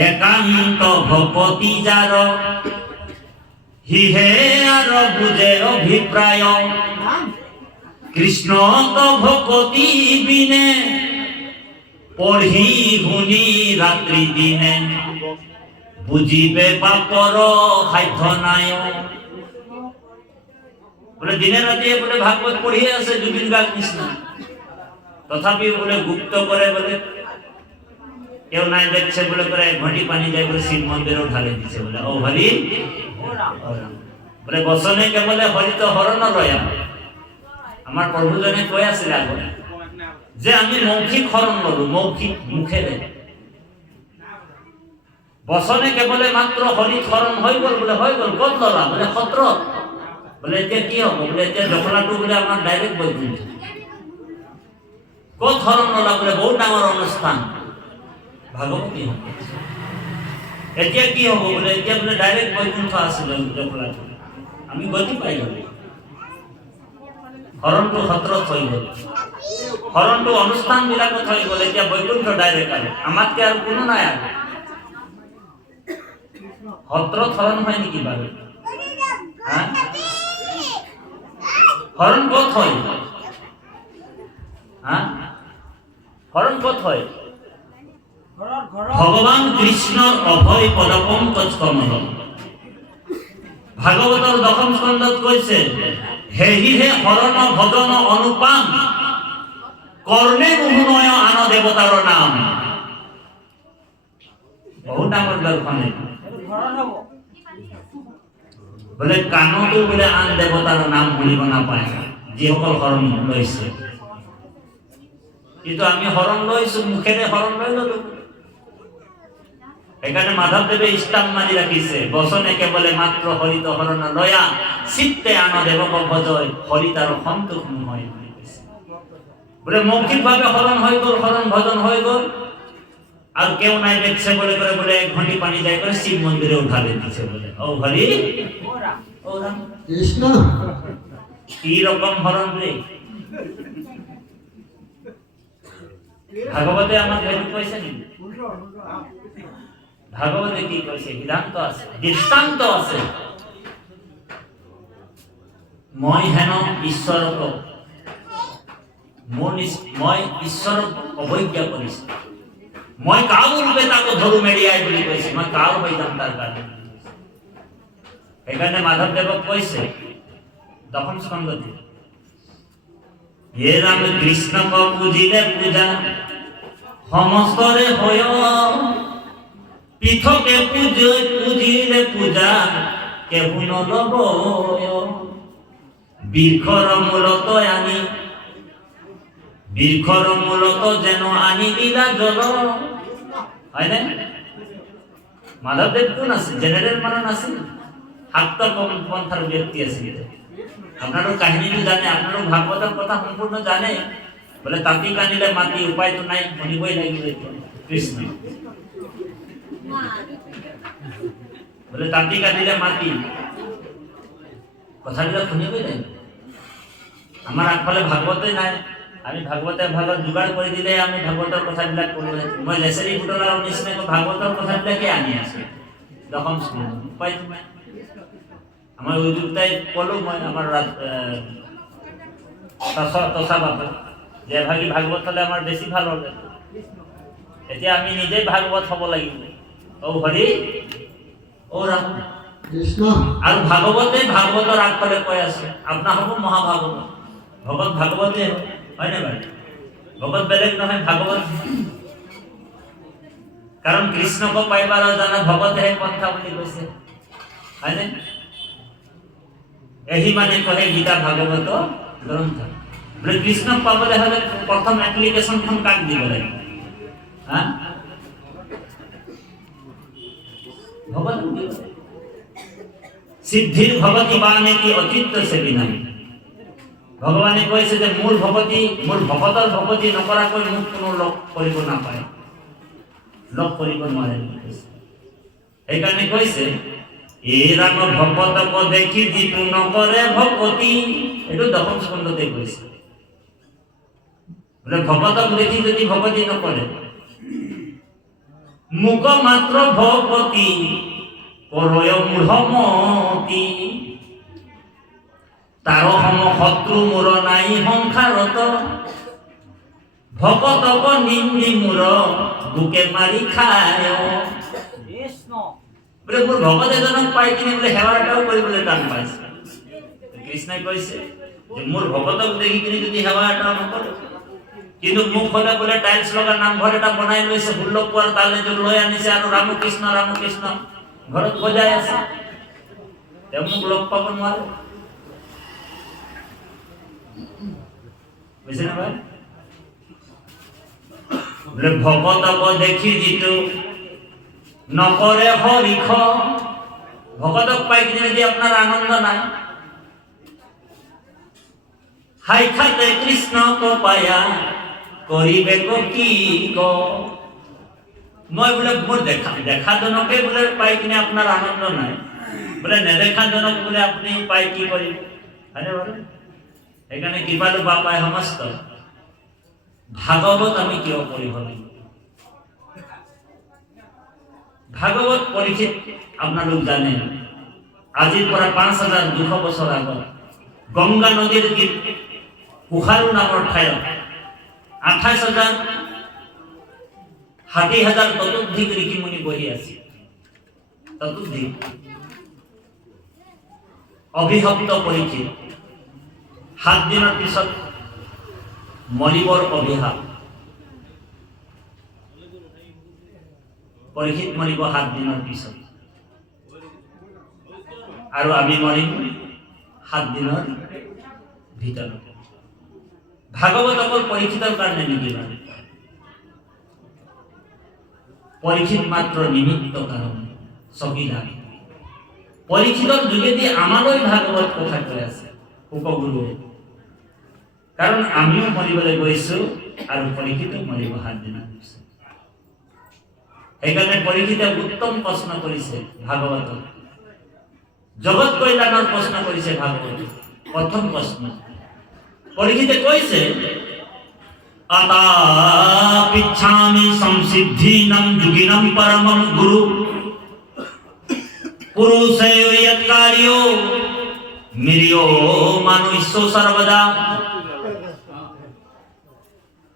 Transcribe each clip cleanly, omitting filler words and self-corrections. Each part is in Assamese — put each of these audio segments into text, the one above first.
একান্ত ভকতি যার হিহে আর বুঝে অভিপ্রায় কৃষ্ণ তো ভকতি বিনে পঢ়ি শুনি রাত্রি দিনে বুঝিবে পাপর সাধ্য নাই বলে দিনে রাতে বলে ভাগবত পড়িয়ে আছে জুবিন গার্গ কৃষ্ণ তথাপি বলে গুপ্ত করে বলে কেউ নাই দেখছে বলে করে ঘটি পানি যায় বলে শিব মন্দিরেও ঢালে দিচ্ছে বলে ও হরি বলে বসনে কে বলে হরি তো হরণ লয়া আমার প্রভু জনে কই আছিল আগে যে আমি মৌখিক হরণ ললো মৌখিক মুখে রে বসনে কে বলে মাত্র হরি হরণ হই গল বলে হই গল কত ললা বলে ক্ষত্র বলে এটা কি হবে বলে এটা জখলাটু বলে আমার ডাইরেক্ট বলছেন কত হরণ ললা বলে বহু ডাঙর অনুষ্ঠান ভাগবতী হবে এটা কি হবে বলে এটা বলে ডাইরেক্ট বৈকুণ্ঠ আসলে জখলাটু আমি গতি পাই গেল হরণটু হত্রত হয়ে গেল হরণটু অনুষ্ঠান বিলাকত হয়ে গেল এটা বৈকুণ্ঠ ডাইরেক্ট আগে আমাকে আর কোনো নাই আগে হত্রত হরণ হয় নাকি বারে হ্যাঁ হরণ কত হয় হ্যাঁ হরণ কত হয় ভগবান কৃষ্ণর অভয় পদপঙ্কজ কমল ভাগবতর দশম স্কন্ধত কৈছে হেহি হে হরণ ভজন অনুপাম কর্ণে মুহুনয় আন দেবতার নাম বহু ডাঙর দর্শনে বলে কানতো বলে আন দেবতার নাম শুনিব নাপায় যিসকল হৰণ লৈছে কিন্তু আমি হৰণ লৈছো মুখেৰে হৰণ লৈ ললো এখানে মাধবদেৱে স্থান মাৰি ৰাখিছে বচনে কেৱলে মাত্ৰ হৰিত হৰণ লয়া চিত্তে আন দেৱক ভজয় হৰি তাৰ সন্তোষ নহয় বুলি কৈছে বলে মৌখিকভাৱে হৰণ হৈ গ'ল হৰণ ভজন হৈ গ'ল আর কেউ নাই দেখছে বলে করে বলে ঘটি পানি যায় করে শিব মন্দিরে উঠালে দিচ্ছে বলে ও হরি ও রাম কৃষ্ণ কি রকম হরণ রে ভাগবতে আমার ভেলু কইছে নি ভাগবতে কি কইছে সিদ্ধান্ত আছে দৃষ্টান্ত আছে মই হেন ঈশ্বরক মই ঈশ্বরক অবজ্ঞা করিছি মই কাউ রূপে তাকে ধরু মেডিয়ায় বলি কইছি মই কাউ হইতাম তার কাছে এখানে মাধবদেব কইছে দশম স্কন্ধতে এ রাম কৃষ্ণ ক পূজিলে পূজা সমস্তরে হয় পৃথকে পূজিলে পূজা কেহু নলব বৃক্ষর মূলত আনি বৃক্ষর মূলত যেন আনি দিলা জল হয় না মাধবদেব কোন আছে জেনারেল মানুষ আছে হাত্ত পন্থার ব্যক্তি আছে আপনারও কাহিনীটা জানে আপনারও ভাগবতের কথা সম্পূর্ণ জানে বলে তাঁতি কানিলে মাটি উপায় তো নাই শুনিবই লাগিবে কৃষ্ণ বলে তাঁতি কানিলে মাটি কথাগুলো শুনিবই লাগিব আমার আগফালে ভাগবতে নাই আমি ভাগবতে ভালো জোগাড় করে দিলে আমি ভাগবতের কথাবিলাক করব মই লেসেরি ফুটলার নিশ্চয় ভাগবতের কথাবিলাকে আনি আছে দশম স্কন্ধ উপায় আমার ওই যুগটাই কলো মই আমার তসা বাপে যে ভাগি ভাগবত হলে আমার বেশি ভালো হবে এতিয়া আমি নিজেই ভাগবত হব লাগিব ও হরি ও রাম কৃষ্ণ আর ভাগবতে ভাগবতের আগফালে কয় আছে আপনা হব মহাভাগবত ভগত ভাগবতে হয় না ভাই ভগত বেলেগ নহয় ভাগবত কারণ কৃষ্ণক পাইবার জানা ভগতে হে পন্থা বুলি কৈছে হয় না এহি মানে কহে গীতা ভাগবত গ্রন্থ বলে কৃষ্ণ পাবলে হলে প্রথম অ্যাপ্লিকেশনখন কাক দিব লাগে হ্যাঁ ভগত সিদ্ধির ভগতি বানে কি অচিত্ত সে বিনা ভগবানে কৈছে যে মূল ভকতৰ ভকতি নকৰাকৈ মোক কোনো লগ কৰিব নাপায় লগ কৰিব নোৱাৰে সেইকাৰণে কৈছে এই ৰাগ ভকতক দেখি যিটো নকৰে ভকতি এইটো দশম স্কন্ধতে কৈছে বলে ভকতক দেখি যদি ভকতি নকৰে মুখ মাত্ৰ ভগতি কৰয় মূঢ়মতি তাৰ সম শত্ৰু মূৰ নাই সংসাৰত ভকতক নিন্দি মূৰ বুকে মাৰি খায় বোলে মোৰ ভকত এজনক পাই কিনে বোলে সেৱা এটাও কৰিবলৈ টান পাইছে কৃষ্ণই কৈছে যে মোৰ ভকতক দেখি কিনে যদি সেৱা এটা নকৰে কিন্তু মোক হলে বোলে টাইলছ লগা নামঘৰ এটা বনাই লৈছে হুল্লপোৱাৰ তালে জোৰ লৈ আনিছে আৰু ৰামকৃষ্ণ ঘৰত বজাই আছে তেওঁ মোক লগ পাব নোৱাৰে বুজিছে না ভাই বোলে ভকতক দেখি যিটো নকৰে হৰিখ ভকতক পাই কিনে যদি আপোনাৰ আনন্দ নাই হাইখাতে কৃষ্ণক পায়া কৰিবে কি ক মই বোলে মোৰ দেখাজনকে বোলে পাই কিনে আপোনাৰ আনন্দ নাই বোলে নেদেখাজনক বোলে আপুনি পাই কি কৰিব হয়নে বাৰু সেইকাৰণে কৃপালু বাপাই সমস্ত ভাগৱত আমি কিয় পঢ়িব লাগিব ভাগৱত পৰীক্ষিত আপোনালোক জানে আজিৰ পৰা 5200 বছৰ আগত গংগা নদীৰ কুশাৰু নামৰ ঠাইত 28,000 ততোধিক ঋষিমুনি বহি আছে ততোধিক অভিশপ্ত পৰীক্ষিত 7 দিনৰ পিছত মৰিবৰ অভিশাপ পৰীক্ষিত মৰিব 7 দিনৰ পিছত আৰু আমি মৰিম 7 দিনৰ ভিতৰত ভাগৱত অকল পৰীক্ষিতৰ কাৰণে নিদিবা পৰীক্ষিত মাত্ৰ নিমিত্ত কাৰণ চকীদাৰ পৰীক্ষিতৰ যোগেদি আমালৈ ভাগৱত কথা কৈ আছে উপগুৰু কাৰণ আমিও মৰিবলৈ গৈছো আৰু পৰীক্ষিত মৰিব 7 দিনৰ পিছত সেইকাৰণে পৰীক্ষিতে উত্তম প্ৰশ্ন কৰিছে ভাগৱত জগত কল্যাণৰ প্ৰশ্ন কৰিছে ভাগৱত প্ৰথম প্ৰশ্ন পৰীক্ষিতে কৈছে আতা পিচ্ছামি সংসিদ্ধিনম যোগিনম পৰমম গুৰু পুৰুষে ইয়ৎকাৰ্যো মিৰিয়ো মানুষ্য সৰ্বদা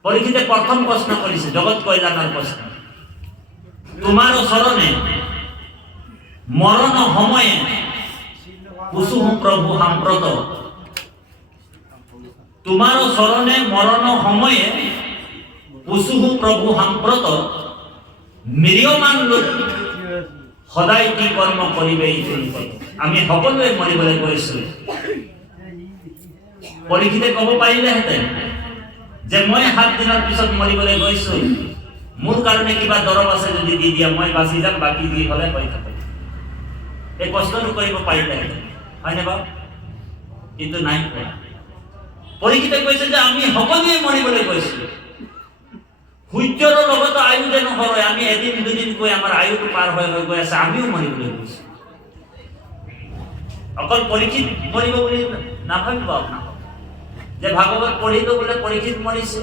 পৰীক্ষিতে প্ৰথম প্ৰশ্ন কৰিছে জগত কল্যাণৰ প্ৰশ্ন তোমার শরণে মরণ সময়ে কুসুম প্রভু সাম্প্রত তোমার শরণে মরণ সময়ে কুসুম প্রভু সাম্প্রত মিরিয়মান লোক সদায় কি কর্ম করিবে আমি সকলোৱে মৰিবলৈ গৈছো পৰীক্ষিতে ক'ব পাৰিলেহেঁতেন যে মই 7 দিনৰ পিছত মৰিবলৈ গৈছো মোৰ কাৰণে কিবা দৰব আছে যদি দি দিয়া মই বাচি যাম বাকি যি হলে হৈ থাকে এই প্ৰশ্নটো কৰিব পাৰিলেহেঁতেন হয়নে বাৰু কিন্তু নাই কোৱা পৰীক্ষিতে কৈছে যে আমি সকলোৱে মৰিবলৈ গৈছো সূৰ্যৰ লগত আয়ু যেন হয় আমি এদিন দুদিন কৈ আমাৰ আয়ুটো পাৰ হৈ গৈ আছে আমিও মৰিবলৈ গৈছো অকল পৰীক্ষিত মৰিব বুলি নাভাবিব আপোনাক যে ভাগৱত পঢ়িলো বোলে পৰীক্ষিত মৰিছে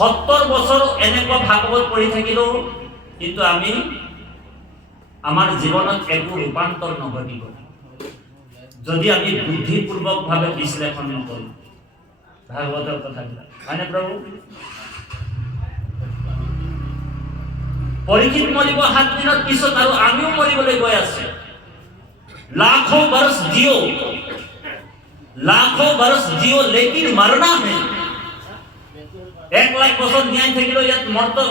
70 বছৰ এনেকুৱা ভাগৱত পঢ়ি থাকিলো কিন্তু আমি আমাৰ জীৱনত একো ৰূপান্তৰ নঘটিব যদি আমি বুদ্ধিপূৰ্বকভাৱে বিশ্লেষণ নকৰো ভাগৱতৰ কথাবিলাক হয়নে প্ৰভু পৰীক্ষিত মৰিব 7 দিনৰ পিছত আৰু আমিও মৰিবলৈ গৈ আছো लाखों बरस जियो लेकिन मरना है 1 লাখ বছৰ ন্যায় থাকিলেও ইয়াত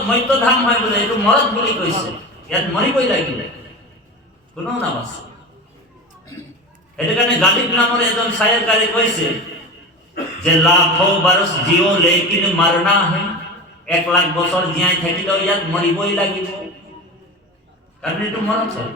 মৰ্ত্য ধাম হয় বোলে এইটো মৰত বুলি কৈছে ইয়াত মৰিবই লাগিব কোনো নাবাছে সেইটো কাৰণে গালিব নামৰ এজন শায়ৰকাৰে কৈছে যে লাখো বৰস জিও লেকিন মৰনা হে 1 লাখ বছৰ ন্যায় থাকিলেও ইয়াত মৰিবই লাগিব কাৰণ এইটো মৰত হয়